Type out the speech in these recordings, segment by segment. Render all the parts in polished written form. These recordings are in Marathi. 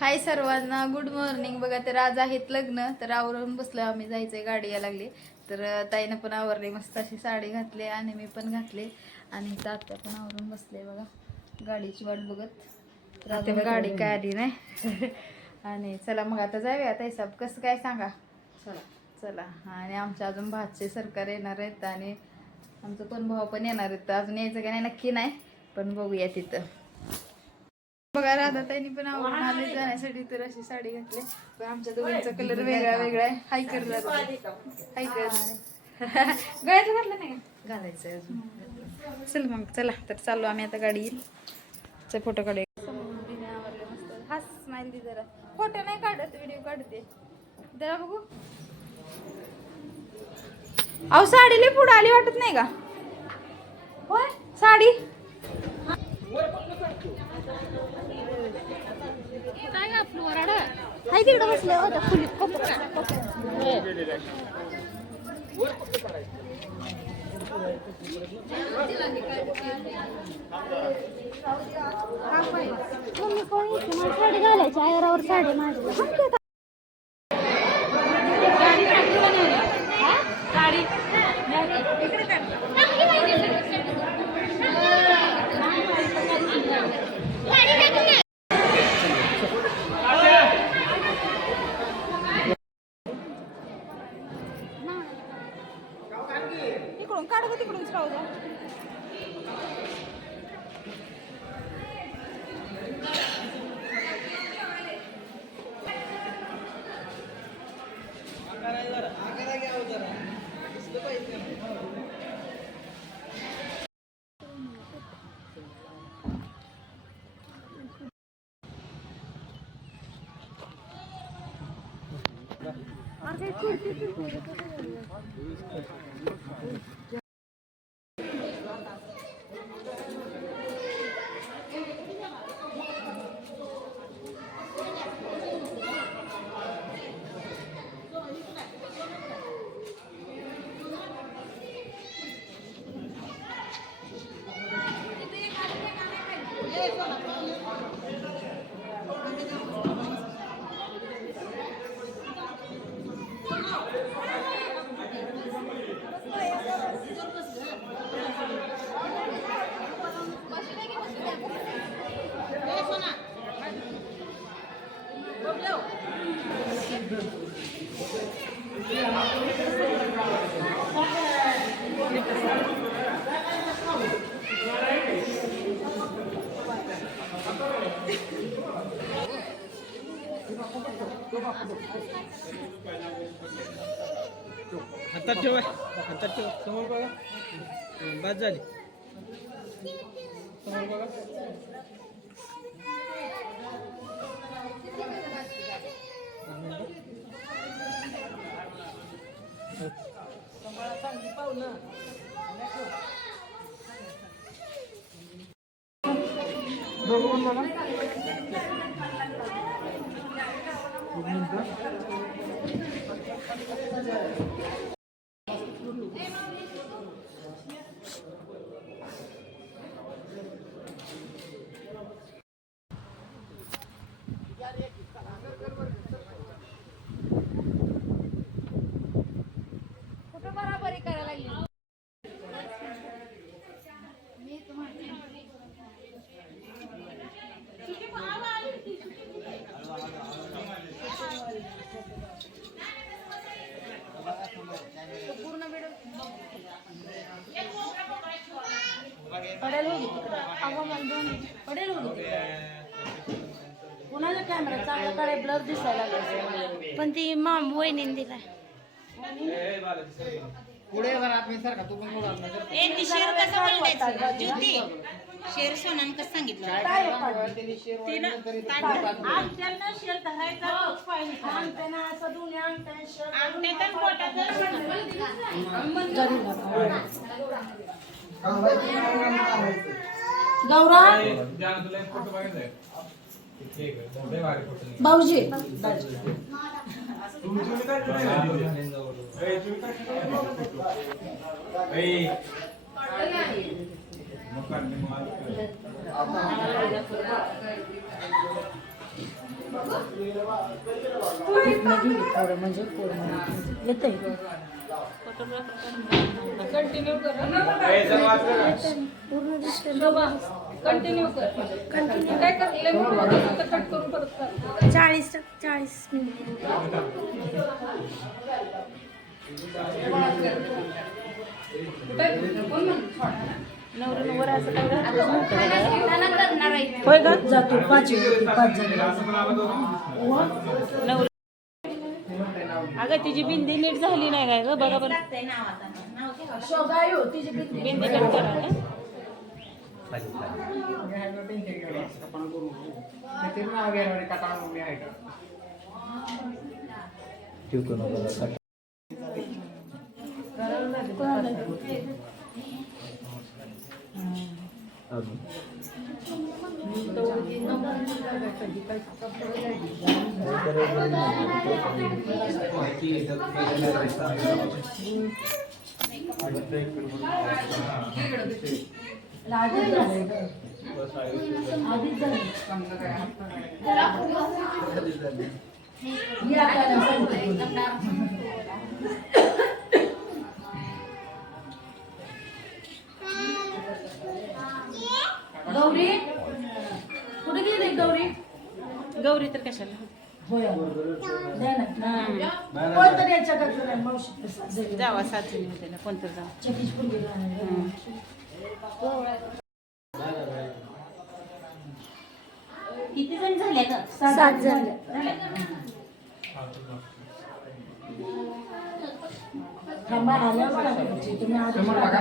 हाय सर्वांना, गुड मॉर्निंग. बघा तर आज आहेत लग्न, तर आवरून बसलो आम्ही. जायचंय, गाडी या लागली. तर ताईनं पण आवरली, मस्त अशी साडी घातली आणि मी पण घातले. आणि इथं आत्या पण आवरून बसले बघा, गाडीची वाट बघत. तर अजून गाडी काय आली नाही. आणि चला मग आता जाऊया. ताई साहेब कसं काय सांगा. चला चला. आणि आमच्या अजून भातचे सरकार येणार आहेत आणि आमचं पण भाऊ पण येणार आहेत. अजून यायचं का नाही नक्की नाही, पण बघूया तिथं. बघा राधाताईंनी पण आवडून आले जाण्यासाठी, तर अशी साडी घातली. पण आमच्या दोघांचा कलर वेगळा वेगळा आहे. हाय कर हाय कर. गळ्यात घातलं नाही का? घालायचं अजून. चल मग चला, तर चाललो आम्ही आता. गाडी येईल फोटो काढू. आवडले मस्त. हा स्माइल दे जरा. फोटो नाही काढत, व्हिडिओ काढते जरा बघू. अहो साडी लई पुढे आली वाटत नाही का? होय साडी काय का फ्लोअर हाय तिकडे बसले होते फुली साडी घालायची आयरावर साडी माझी. इकडून काढ गं, तिकडूनच राहू द्या. हातात ठेवा, हातात ठेवा. समोर बघा, बाद झाली. समोर बघा. बघून बघा. कुठं बराबरी करायला लागली. पूर्ण व्हिडिओ पडेल होती तिकडं. अगं पडेल होती कुणाचा कॅमेरा चांगला काढे, ब्लर दिसायला लागला. पण ती माम वहिनीने दिलाय. पुढे जरा आत सारखा तू पण थोडा नजर. ए ती शेर कसं बोलायचं ज्योती शेर सोनान कसं सांगितलं तिला आमच्याला शेर धरायचा पाहिजे आमच्याना असं दोन्ही आमच्या पोटात गौरा भाऊजी थोडं म्हणजे पूर्ण येतंय कंटिन्यू कर पूर्ण दिसते कंटिन्यू कर कंटिन्यू काय करले कट करून परत कर 40 मिनिट नवऱ्यावर असं काय घातलंच नव्हतं. होय का जातो 5 झाले नवरा अगं तिची बिंदी नीट झाली नाही काय ग बघा बरं बिंदी कट करा ना गौरी कुठे गेली गौरी गौरी तर कशाला होय कोणतरी याच्याकडे मावशी जावा सासरी होते ना कोणतं जावा चकीच पुरगी किती जण झाले का 7 झाले थांबा आल्यावर टाकायची तुम्ही आधी टाका.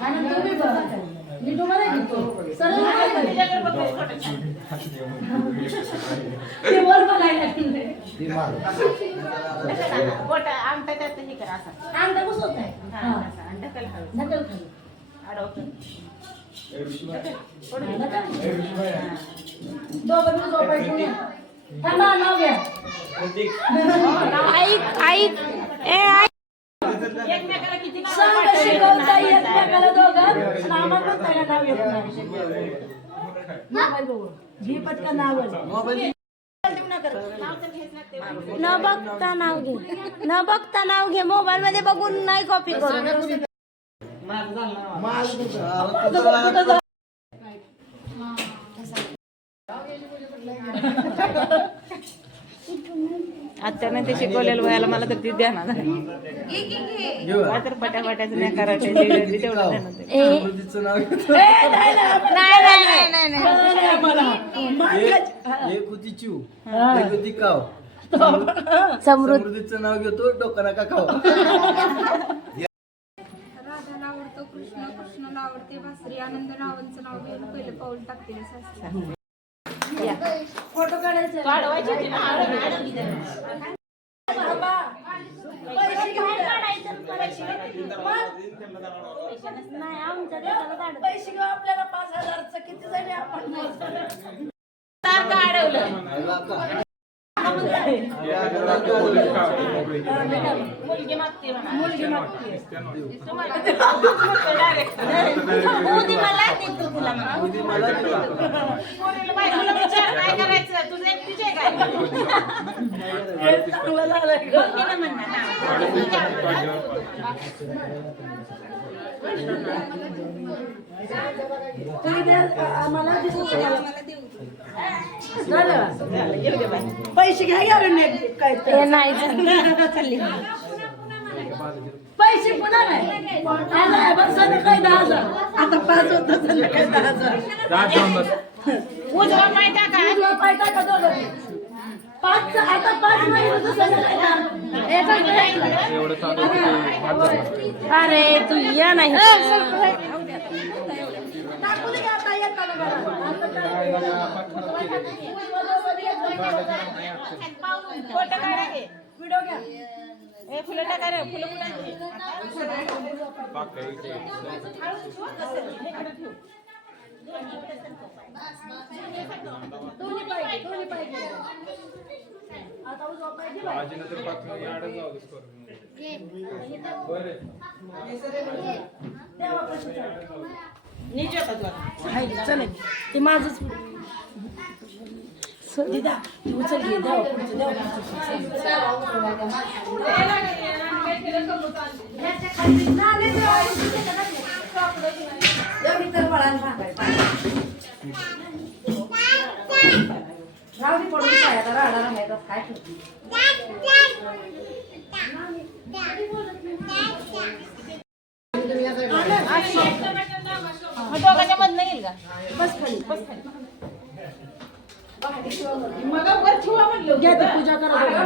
आणि तुम्ही बघा मी तुम्हाला घेतो सरळ ते वर बघायला आमटा त्यात हे करा असं अंडा बसवत नाही ढकल हळू ढकल खाली अडवतो दोघं झोपायचं थांबा नाव घ्या ऐक एकमेकाला किती शिकवता एकमेकाला दोघं नामा पण नाव येत नाही घे पटकन नाव न बघता नाव घे मोबाईल मध्ये बघून नाही कॉपी करू आत्याने ते शिकवलेलं वयाला मला तर ती ध्यानात आहे तर पटापटाचं नाही करायचं तेवढं एक होती चिव एक होती काव समृद्धीचं नाव घेतो डोकं नका खाऊ राधाला आवडतो कृष्ण कृष्णाला आवडते भासरी आनंद नावांचं नाव घेऊन पहिलं पाऊल टाकते सासरी फोटो काढायचे पैसे घेऊ आपल्याला 5,000 किती झाले आपण मुलगी मागते काय करायचं तुझं एकटीच आहे पैसे घ्या काय नाही पैसे पुन्हा नाही संध्याकाळी 10,000 आता 5 होतं संध्याकाळी 10,000 उजवा पाय टाका उजवा पाय टाका दोघं 5 आता 5 नाही होतं संध्याकाळी अरे तू या नाही टाकू दे आता येताना फोटो काढा घे व्हिडिओ घ्या ए फुलं टाका रे फुलं कुठाची दोन्ही पाहिजे आता झोपायची बाई. देवापाशी चल. हाय, चल ते माझंच दिदा ती उचल घे देवापुढचं एवढी तर बळान रावडी पडून काय आता राहणार आहे काय करते दोघांच्या मधनं येईल का बस खाली मग वर ठेवा म्हणलं घ्या ते पूजा करा